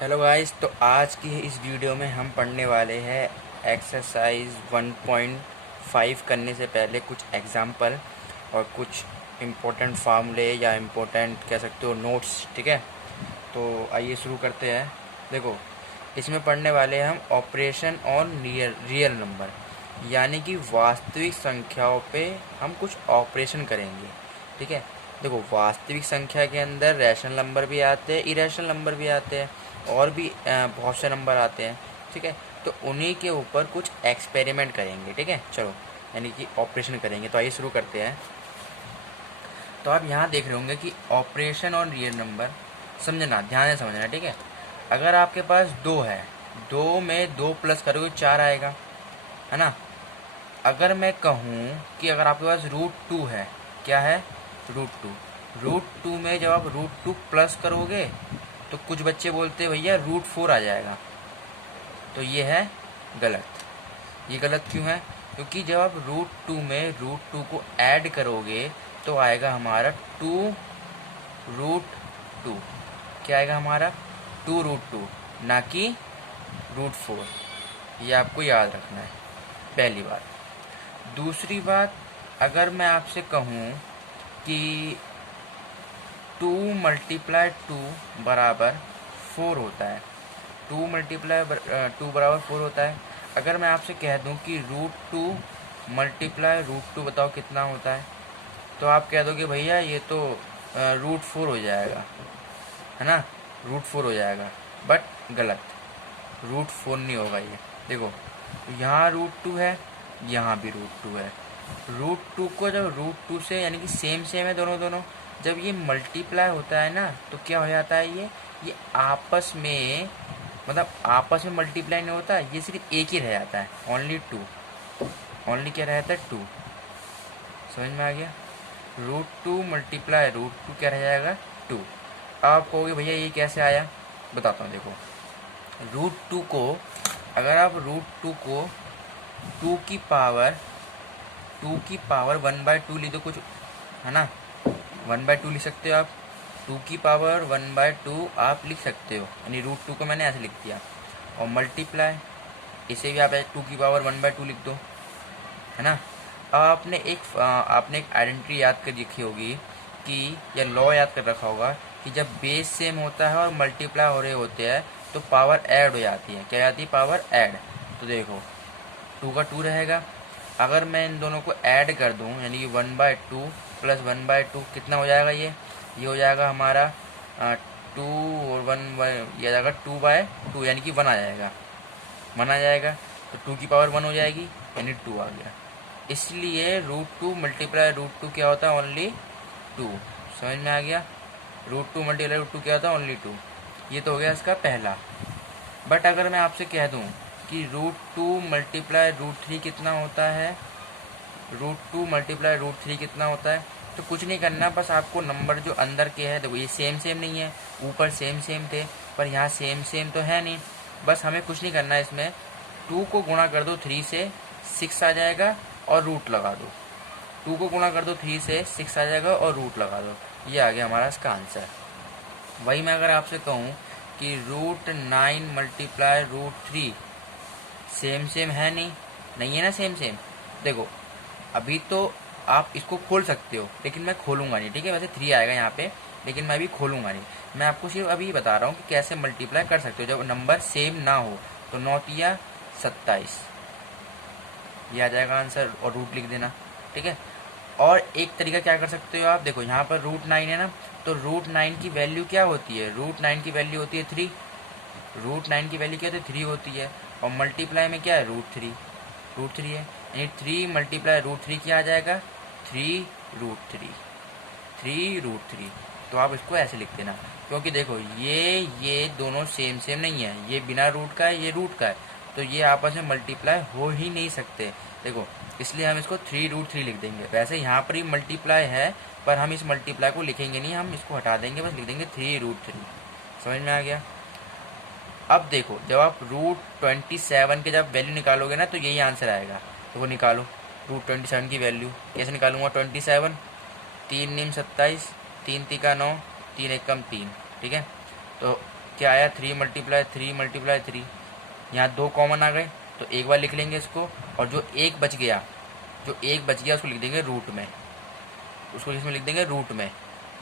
Hello guys. तो आज की इस वीडियो में हम पढ़ने वाले हैं एक्सरसाइज 1.5 करने से पहले कुछ एग्जाम्पल और कुछ इम्पोर्टेंट फार्मूले या इम्पोर्टेंट कह सकते हो नोट्स। ठीक है, तो आइए शुरू करते हैं। देखो, इसमें पढ़ने वाले हैं हम ऑपरेशन ऑन रियल नंबर, यानी कि वास्तविक संख्याओं पे हम कुछ ऑपरेशन करेंगे। ठीक है, देखो वास्तविक संख्या के अंदर रैशनल नंबर भी आते हैं, इरेशनल नंबर भी आते हैं और भी बहुत से नंबर आते हैं। ठीक है, तो उन्हीं के ऊपर कुछ एक्सपेरिमेंट करेंगे। ठीक है, चलो यानी कि ऑपरेशन करेंगे। तो आइए शुरू करते हैं। तो आप यहाँ देख रहे होंगे कि ऑपरेशन ऑन रियल नंबर, समझना, ध्यान से समझना। ठीक है, अगर आपके पास दो है, दो में दो प्लस करोगे चार आएगा, है ना। अगर मैं कहूँ कि अगर आपके पास √2 है, क्या है, √2, √2 में जब आप √2 प्लस करोगे तो कुछ बच्चे बोलते हैं भैया √4 आ जाएगा। तो ये है गलत। ये गलत क्यों है? क्योंकि जब आप √2 में √2 को ऐड करोगे तो आएगा हमारा 2√2। क्या आएगा हमारा? 2√2, ना कि √4। ये आपको याद रखना है, पहली बात। दूसरी बात, अगर मैं आपसे कहूँ कि 2 × 2 बराबर 4 होता है, 2 × 2 बराबर 4 होता है। अगर मैं आपसे कह दूं कि √2 × √2 बताओ कितना होता है, तो आप कह दोगे भैया ये तो √4 हो जाएगा, है ना, √4 हो जाएगा। बट गलत, √4 नहीं होगा ये। देखो, यहाँ √2 है, यहाँ भी √2 है। √2 को जब √2 से, यानी कि सेम सेम है दोनों दोनों, जब ये मल्टीप्लाई होता है ना तो क्या हो जाता है, ये आपस में, मतलब आपस में मल्टीप्लाई नहीं होता, ये सिर्फ एक ही रह जाता है, ओनली 2। ओनली क्या रहता है, 2। समझ में आ गया? √2 × √2 क्या रह जाएगा, 2। अब आप कहोगे भैया ये कैसे आया, बताता हूँ। देखो, √2 को, अगर आप √2 को 2 की पावर 1/2 ली तो कुछ, है ना, 1/2 लिख सकते हो आप। 2 की पावर 1/2 आप लिख सकते हो, यानी √2 को मैंने ऐसे लिख दिया। और मल्टीप्लाई, इसे भी आप 2 की पावर 1/2 लिख दो, है ना। अब आपने एक आइडेंटिटी याद कर रखी होगी कि, या लॉ याद कर रखा होगा कि जब बेस सेम होता है और मल्टीप्लाई हो रहे होते हैं तो पावर ऐड हो जाती है। क्या आती है? Power add. तो देखो, 2 का 2 रहेगा। अगर मैं इन दोनों को ऐड कर दूं, यानी कि 1/2 + 1/2 कितना हो जाएगा, ये हो जाएगा हमारा 2 और 1, ये आ जाएगा 2/2, यानी कि 1 आ जाएगा, 1 आ जाएगा। तो 2 की पावर 1 हो जाएगी, यानी 2 आ गया। इसलिए √2 × √2 क्या होता है, ओनली 2। समझ में आ गया? √2 × √2 क्या होता है, ओनली 2। ये तो हो गया इसका पहला। बट अगर मैं आपसे कह दूं कि √2 × √3 कितना होता है, √2 × √3 कितना होता है, तो कुछ नहीं करना, बस आपको नंबर जो अंदर के है, देखो ये सेम सेम नहीं है, ऊपर सेम सेम थे पर यहाँ सेम सेम तो है नहीं, बस हमें कुछ नहीं करना है इसमें। 2 को गुणा कर दो 3 से, 6 आ जाएगा और रूट लगा दो। 2 को गुणा कर दो 3 से, 6 आ जाएगा और रूट लगा दो। ये आ गया हमारा इसका आंसर। वही मैं अगर आपसे कहूँ कि √9 × √3 सेम सेम है, नहीं है ना सेम सेम। देखो, अभी तो आप इसको खोल सकते हो लेकिन मैं खोलूंगा नहीं। ठीक है, वैसे 3 आएगा यहाँ पे, लेकिन मैं अभी खोलूंगा नहीं। मैं आपको सिर्फ अभी बता रहा हूँ कि कैसे मल्टीप्लाई कर सकते हो जब नंबर सेम ना हो। तो 9 × 27, ये आ जाएगा आंसर, और रूट लिख देना। ठीक है, और एक तरीका क्या कर सकते हो आप, देखो यहाँ पर √9 है ना, तो √9 की वैल्यू क्या होती है, √9 की वैल्यू होती है 3। √9 की वैल्यू क्या होती है, 3 होती है। और मल्टीप्लाई में क्या है, √3 है, यानी 3 × √3 क्या आ जाएगा, 3√3, 3√3। तो आप इसको ऐसे लिख देना, क्योंकि देखो ये दोनों सेम सेम नहीं है, ये बिना रूट का है, ये रूट का है, तो ये आपस में मल्टीप्लाई हो ही नहीं सकते। देखो, इसलिए हम इसको 3√3 लिख देंगे। वैसे यहाँ पर ही मल्टीप्लाई है, पर हम इस मल्टीप्लाई को लिखेंगे नहीं, हम इसको हटा देंगे, बस लिख देंगे 3√3। समझ में आ गया? अब देखो, जब आप √27 के जब वैल्यू निकालोगे ना तो यही आंसर आएगा। तो वो निकालो √27 की वैल्यू। कैसे निकालूंगा? 27, 3 × 9 = 27, 3 × 3 = 9, 3 × 1 = 3। ठीक है, तो क्या आया, 3 मल्टीप्लाई 3 मल्टीप्लाई 3, यहाँ 2 कॉमन आ गए तो एक बार लिख लेंगे इसको, और जो एक बच गया उसको लिख देंगे रूट में, उसको इसमें लिख देंगे रूट में।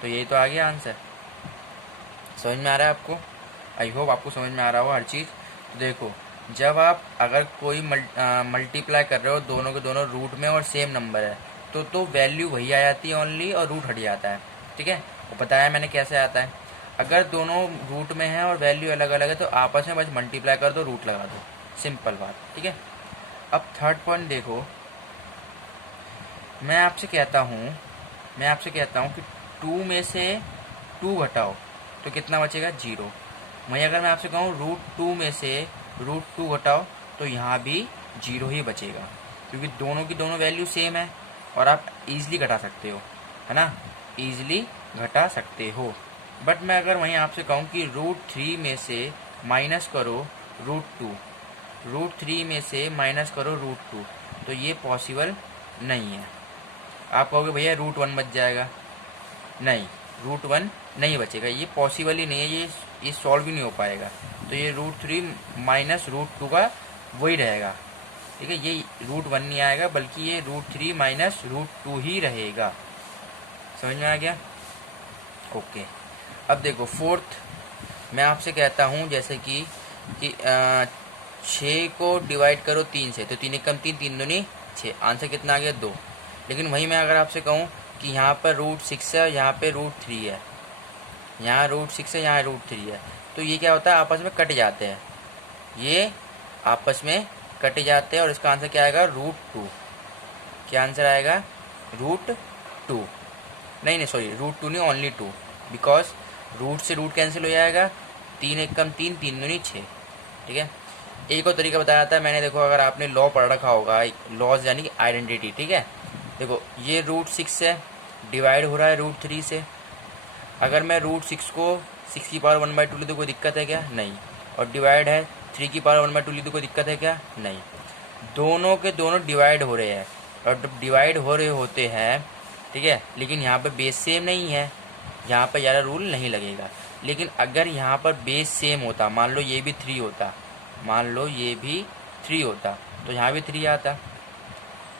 तो यही तो आ गया आंसर। समझ में आ रहा है आपको? आई होप आपको समझ में आ रहा हो हर चीज़। तो देखो, जब आप अगर कोई मल्टीप्लाई कर रहे हो दोनों के दोनों रूट में और सेम नंबर है तो वैल्यू वही आ जाती है ओनली, और रूट हट जाता है। ठीक है, वो बताया मैंने कैसे आता है। अगर दोनों रूट में है और वैल्यू अलग अलग है तो आपस में बस मल्टीप्लाई कर दो, रूट लगा दो, सिंपल बात। ठीक है, अब थर्ड पॉइंट देखो, मैं आपसे कहता हूँ कि 2 में से 2 घटाओ तो कितना बचेगा, 0। वहीं अगर मैं आपसे कहूँ √2 में से √2 घटाओ तो यहाँ भी 0 ही बचेगा, क्योंकि दोनों की दोनों वैल्यू सेम है और आप इजीली घटा सकते हो, है ना, इजीली घटा सकते हो। बट मैं अगर वहीं आपसे कहूँ कि √3 में से माइनस करो √2, √3 में से माइनस करो √2, तो ये पॉसिबल नहीं है। आप कहोगे भैया √1 बच जाएगा, नहीं, √1 नहीं बचेगा, ये पॉसिबल ही नहीं है, ये सॉल्व ही नहीं हो पाएगा। तो ये √3 माइनस √2 का वही रहेगा। ठीक है, ये √1 नहीं आएगा, बल्कि ये √3 माइनस √2 ही रहेगा। समझ में आ गया? ओके, अब देखो फोर्थ, मैं आपसे कहता हूँ जैसे कि 6 को डिवाइड करो 3 से, तो 3 एकम 3, 3 दूनी 6, आंसर कितना आ गया, 2। लेकिन वहीं मैं अगर आपसे कहूँ कि यहाँ पर √6 है और यहाँ पे √3 है, यहाँ √6 है, यहाँ √3 है, तो ये क्या होता है, आपस में कट जाते हैं, ये आपस में कट जाते हैं, और इसका आंसर क्या आएगा, √2। क्या आंसर आएगा, √2। नहीं सॉरी, √2 नहीं, ओनली 2, बिकॉज रूट से रूट कैंसिल हो जाएगा, 3 एकम 3, 3 दूनी 6। ठीक है, एक और तरीका बताया जाता है मैंने, देखो अगर आपने लॉ पढ़ रखा होगा, लॉज यानी कि आइडेंटिटी। ठीक है, देखो ये √6 है, डिवाइड हो रहा है √3 से, अगर मैं √6 को 6 की पावर 1/2 ली तो कोई दिक्कत है क्या, नहीं, और डिवाइड है 3 की पावर 1/2 ली तो कोई दिक्कत है क्या, नहीं। दोनों के दोनों डिवाइड हो रहे हैं, और जब डिवाइड हो रहे होते हैं, ठीक है, लेकिन यहाँ पर बेस सेम नहीं है, यहाँ पर ज़्यादा रूल नहीं लगेगा। लेकिन अगर यहाँ पर बेस सेम होता, मान लो ये भी 3 होता, मान लो ये भी 3 होता, तो यहाँ भी 3 आता।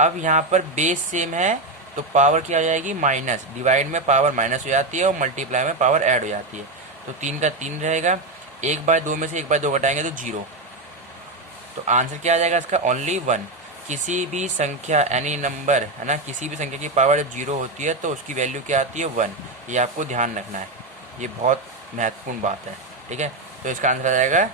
अब यहाँ पर बेस सेम है तो पावर क्या हो जाएगी, माइनस, डिवाइड में पावर माइनस हो जाती है और मल्टीप्लाई में पावर ऐड हो जाती है, तो 3 का 3 रहेगा, 1/2 में से 1/2 घटाएंगे तो 0। तो आंसर क्या आ जाएगा इसका, ओनली 1। किसी भी संख्या, एनी नंबर, है ना, किसी भी संख्या की पावर जब 0 होती है तो उसकी वैल्यू क्या आती है, 1। ये आपको ध्यान रखना है, ये बहुत महत्वपूर्ण बात है। ठीक है, तो इसका आंसर आ जाएगा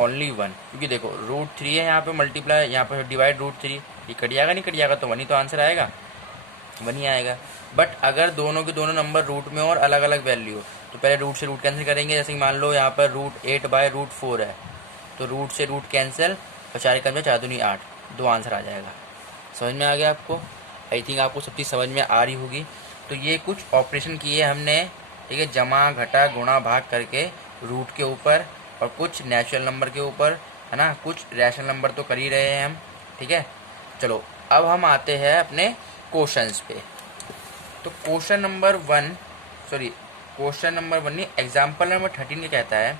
ओनली 1, क्योंकि देखो √3 है यहाँ पे, मल्टीप्लाई यहाँ पर डिवाइड √3, ये कट जाएगा, नहीं कट जाएगा, तो 1 ही तो आंसर आएगा, 1 ही आएगा। बट अगर दोनों के दोनों नंबर रूट में और अलग अलग वैल्यू हो तो पहले रूट से रूट कैंसिल करेंगे। जैसे कि मान लो यहाँ पर √8/√4 है, तो रूट से रूट कैंसिल, और 4 एकम 4 दूनी 8, 2 आंसर आ जाएगा। समझ में आ गया आपको? आई थिंक आपको सब चीज़ समझ में आ रही होगी। तो ये कुछ ऑपरेशन किए हमने, ठीक है, जमा घटा गुणा भाग करके रूट के ऊपर, और कुछ नेचुरल नंबर के ऊपर, है ना, कुछ रैशनल नंबर तो कर ही रहे हैं हम। ठीक है, चलो अब हम आते हैं अपने क्वेश्चंस पे। तो क्वेश्चन नंबर 1 नहीं, एग्जाम्पल नंबर 13 क्या कहता है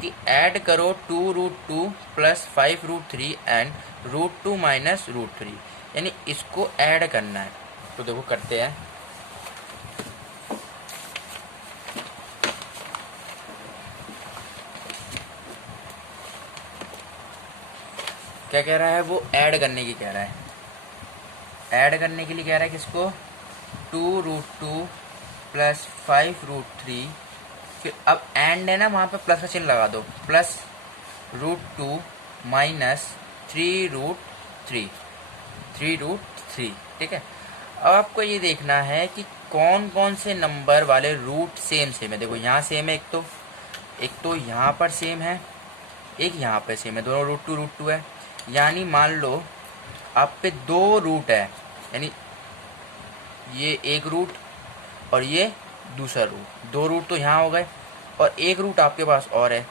कि ऐड करो 2√2 + 5√3 एंड √2 - √3, यानी इसको ऐड करना है। तो देखो करते हैं। क्या कह रहा है वो, ऐड करने की कह रहा है, ऐड करने के लिए कह रहा है किसको, 2√2 + 5√3, फिर अब एंड है ना, वहाँ पे प्लस का चिन्ह लगा दो, प्लस √2 - 3√3। ठीक है, अब आपको ये देखना है कि कौन कौन से नंबर वाले रूट सेम है। देखो यहाँ सेम है, एक तो यहाँ पर सेम है, एक यहाँ पर सेम है, दोनों √2 है। यानी मान लो आप पे 2 रूट है, यानी ये एक रूट और ये दूसरा रूट, 2 रूट तो यहाँ हो गए, और एक रूट आपके पास और है,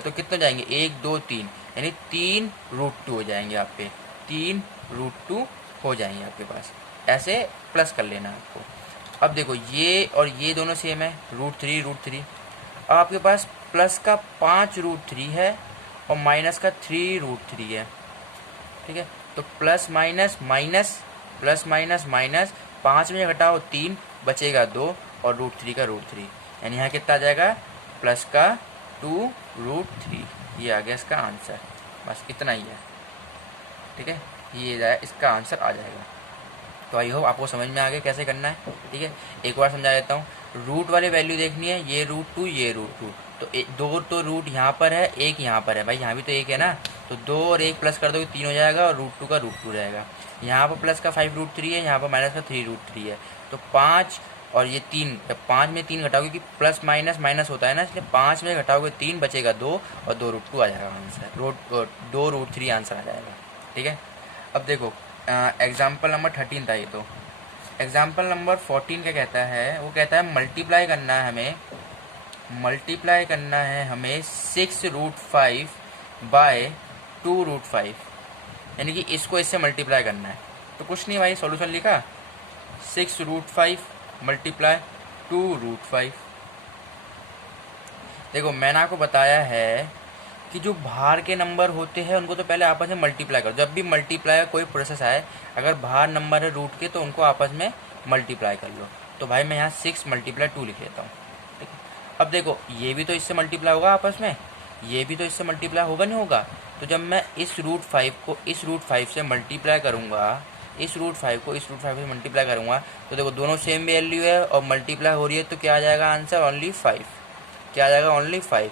तो कितने जाएंगे, 1 2 3, यानी 3√2 हो जाएंगे आप पे, 3√2 हो जाएंगे आपके पास। ऐसे प्लस कर लेना आपको। अब देखो ये और ये दोनों सेम है, √3। अब आपके पास प्लस का 5√3 है और माइनस का 3√3 है, ठीक है। तो plus minus minus, plus minus minus, 5 में घटाओ 3, बचेगा 2 और √3 का √3, यानी यहाँ कितना आ जाएगा, प्लस का 2√3। ये आ गया इसका आंसर, बस इतना ही है, ठीक है। ये इसका आंसर आ जाएगा। तो आई होप आपको समझ में आ गया कैसे करना है, ठीक है। एक बार समझा देता हूँ, रूट वाली वैल्यू देखनी है, ये √2 ये √2, तो दो तो रूट यहाँ पर है, एक यहाँ पर है, भाई यहाँ भी तो एक है ना, तो 2 और 1 प्लस कर दोगे 3 हो जाएगा और √2 का √2 रहेगा। यहाँ पर प्लस का 5√3 है, यहाँ पर माइनस का 3√3 है, तो 5 और ये 3, 5 में 3 घटाओगे कि प्लस माइनस माइनस होता है ना, इसलिए 5 में घटाओगे 3 बचेगा 2 और 2√2 आ जाएगा आंसर, 2√3 आंसर आ जाएगा, ठीक है। अब देखो एग्जाम्पल नंबर 13 था ये, तो एग्जाम्पल नंबर 14 क्या कहता है, वो कहता है मल्टीप्लाई करना है हमें, मल्टीप्लाई करना है हमें 6√5 बाय 2√5, यानी कि इसको इससे मल्टीप्लाई करना है। तो कुछ नहीं भाई, सॉल्यूशन लिखा, 6√5 मल्टीप्लाई 2√5। देखो मैंने आपको बताया है कि जो बाहर के नंबर होते हैं उनको तो पहले आपस में मल्टीप्लाई करो। जब भी मल्टीप्लाई का कोई प्रोसेस आए, अगर बाहर नंबर है रूट के तो उनको आपस में मल्टीप्लाई कर लो। तो भाई मैं यहाँ 6 × 2 लिख लेता हूँ, ठीक है। अब देखो ये भी तो इससे मल्टीप्लाई होगा आपस में, ये भी तो इससे मल्टीप्लाई होगा नहीं होगा। तो जब मैं इस √5 को इस √5 से मल्टीप्लाई करूँगा, इस √5 को इस √5 से मल्टीप्लाई करूँगा, तो देखो दोनों सेम वैल्यू है और मल्टीप्लाई हो रही है, तो क्या आ जाएगा आंसर, ओनली 5। क्या आ जाएगा, ओनली 5।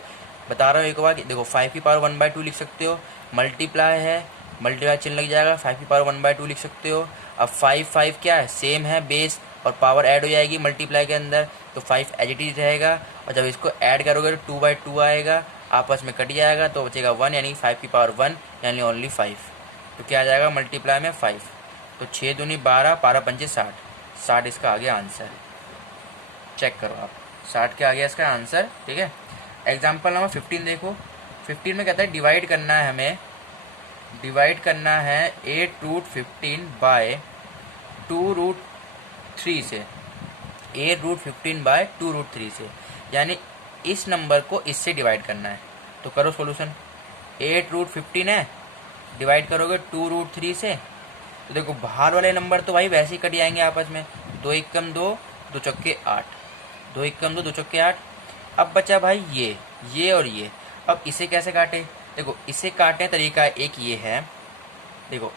बता रहा हूँ एक बार, देखो 5 की पावर 1/2 लिख सकते हो, मल्टीप्लाई है, मल्टीप्लाई चिन्ह लग जाएगा, 5 की पावर 1/2 लिख सकते हो। अब 5 क्या है, सेम है बेस, और पावर ऐड हो जाएगी मल्टीप्लाई के अंदर, तो 5 एज इट इज रहेगा, और जब इसको ऐड करोगे तो 2/2 आएगा, आपस में कट जाएगा, तो बचेगा 1, यानी 5 की पावर 1, यानी ओनली 5। तो क्या आ जाएगा मल्टीप्लाई में 5, तो 6 दूनी 12, 12 पंचे 60, 60 इसका आ गया आंसर। चेक करो आप, 60 क्या आ गया इसका आंसर, ठीक है। एग्जाम्पल नंबर 15 देखो, 15 में कहता है डिवाइड करना है हमें, डिवाइड करना है 8√15 बाय 2√3 से, 8√15 बाय 2√3 से, यानी इस नंबर को इससे डिवाइड करना है। तो करो सॉल्यूशन, 8√15 है, डिवाइड करोगे 2√3 से, तो देखो बाहर वाले नंबर तो भाई वैसे ही कट जाएंगे आपस में, 2 1 कम 2, 2 चौके 8, 2 1 कम 2, 2 चौके 8। अब बचा भाई ये और ये, अब इसे कैसे काटे, देखो इसे काटने तरीका एक ये है, देखो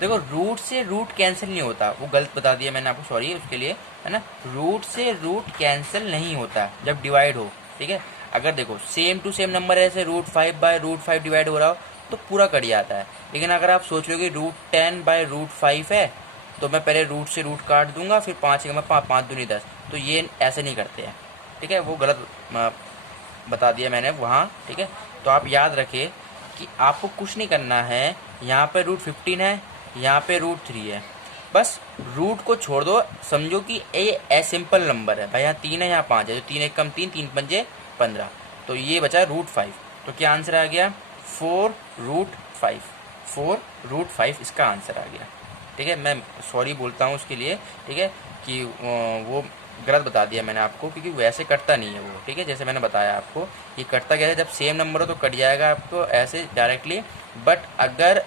देखो रूट से रूट कैंसिल नहीं होता, वो गलत बता दिया मैंने आपको, सॉरी उसके लिए, है ना। रूट से रूट कैंसिल नहीं होता जब डिवाइड हो, ठीक है। अगर देखो सेम टू सेम नंबर है, जैसे √5/√5 डिवाइड हो रहा हो तो पूरा कट जाता है, लेकिन अगर आप सोच लो कि √10/√5 है, तो मैं पहले रूट से रूट काट दूंगा, फिर 5 में 5 दूनी 10, तो ये ऐसे नहीं करते हैं, ठीक है। वो गलत बता दिया मैंने वहाँ, ठीक है। तो आप याद रखें कि आपको कुछ नहीं करना है, यहाँ पे √15 है, यहाँ पे √3 है, बस रूट को छोड़ दो, समझो कि ए सिंपल नंबर है भाई, यहाँ 3 है यहाँ 5 है, तो 3 1 कम 3, 3 पंजे 15, तो ये बचा √5। तो क्या आंसर आ गया, 4√5, 4√5 इसका आंसर आ गया, ठीक है। मैं सॉरी बोलता हूँ उसके लिए, ठीक है, कि वो गलत बता दिया मैंने आपको, क्योंकि वैसे कटता नहीं है वो, ठीक है। जैसे मैंने बताया आपको, ये कटता क्या है, जब सेम नंबर हो तो कट जाएगा आपको ऐसे डायरेक्टली, बट अगर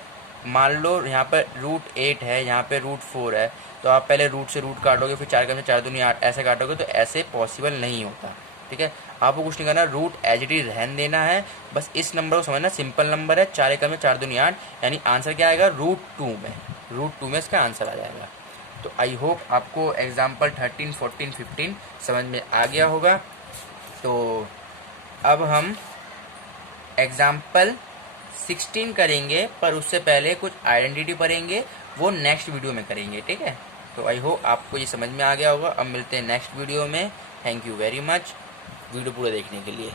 मान लो यहाँ पर √8 है, यहाँ पे √4 है, तो आप पहले रूट से रूट काटोगे, फिर 4 में 4 दूनी 8 ऐसे काटोगे, तो ऐसे पॉसिबल नहीं होता, ठीक है। आपको कुछ नहीं करना, रूट एज इट इज रहने देना है, बस इस नंबर को समझना, सिंपल नंबर है, 4 में 4 दूनी 8, यानी आंसर क्या आएगा, √2 में इसका आंसर आ जाएगा। तो आई होप आपको एग्जाम्पल 13, 14, 15 समझ में आ गया होगा। तो अब हम एग्जाम्पल 16 करेंगे, पर उससे पहले कुछ आइडेंटिटी पढ़ेंगे, वो नेक्स्ट वीडियो में करेंगे, ठीक है। तो आई होप आपको ये समझ में आ गया होगा। अब मिलते हैं नेक्स्ट वीडियो में। Thank you very much video पूरा देखने के लिए।